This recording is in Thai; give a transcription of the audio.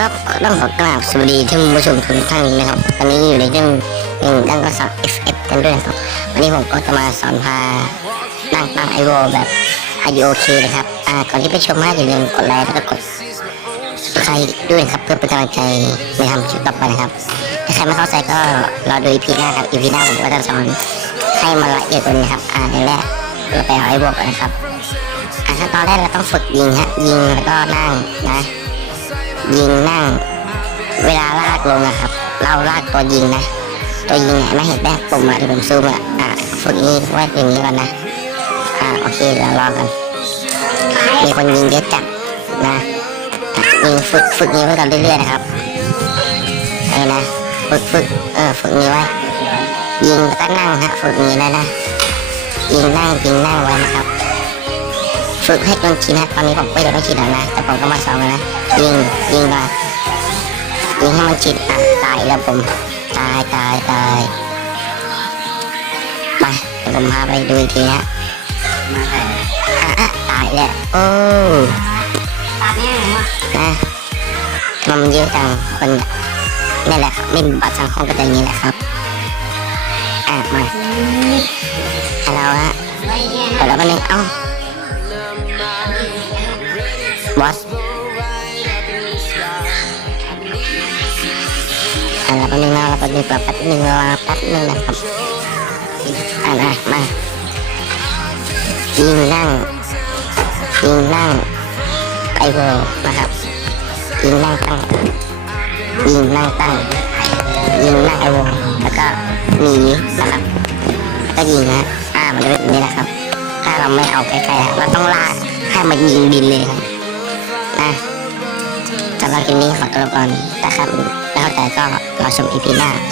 ครับต้องขอกราบสวัสดีท่านผู้ชมทุกท่านนะครับวันนี้อยู่ในเรื่องหนึ่งตั้งก็สอน FF กันด้วยนะครับวันนี้ผมก็จะมาสอนพานั่งตั้งไอโวแบบ Are you okay นะครับอ่าก่อนที่ไปชมนะอย่าลืมกดไลค์แล้วก็กดใครด้วยนะครับเพื่อเป็นกำลังใจในทำคลิปต่อไปนะครับถ้าใครไม่เข้าใจก็รอดู EP หน้าครับ EP หน้าผมก็จะสอนให้มันละเอียดกว่านี้ครับอ่าอย่างแรกเราไปเอาไอโวก่อนนะครับอะขั้นตอนแรกเราต้องฝึกยิงฮะยิงแล้วก็นั่งนะ ยิงนั่งเวลาลากลงอะครับ เราลากตัวยิงนะ ตัวยิงเนี่ยไม่เห็นแม่ปุ่มอะที่ผมซูมอะอะฝึกนี้ไว้อย่างนี้ก่อนนะ อ่าโอเคเดี๋ยวรอกัน มีคนยิงเยอะจัดนะยิงฝึกฝึกนี้ไว้ก่อนเรื่อยๆนะครับไอ้นะฝึกฝึกเออฝึกนี้ไว้ยิงแล้วก็นั่งฮะฝึกนี้นะนะยิงนั่งยิงนั่งไว้นะครับ ฝึกให้จนชินนะตอนนี้ผมก็ยังไม่ชินแล้วนะแต่ผมก็มาซ้อมแล้วนะยิงยิงมายิงให้มันชินอะตายแล้วผมตายตายตายไปเดี๋ยวผมพาไปดูอีกทีนะอะอะตายแล้วโอ้ตาเนี่ยว่านะทำไมมันเยอะจังคนนี่แหละครับไม่บัตรสังคมก็จะอย่างนี้แหละครับอะมาให้เราฮะไอ้เนี่ยเดี๋ยวเราไปนึงเอ้า บอสอะเราไปนึงนะเราไปนึงแป๊บนึงรอแป๊บนึงนะครับอะนะมายิงนั่งยิงนั่งไอโวนะครับยิงนั่งตั้งยิงนั่งตั้งยิงนั่งไอโวแล้วก็หนีนะครับก็ยิงนะอ่ามันจะเป็นแบบนี้นะครับ ถ้าเราไม่เอาใกล้ๆอะเราต้องลากให้มันยิงบินเลยครับ นะสำหรับคลิปนี้ขอตัวก่อนนะครับไม่เข้าใจก็รอชมอีพีหน้า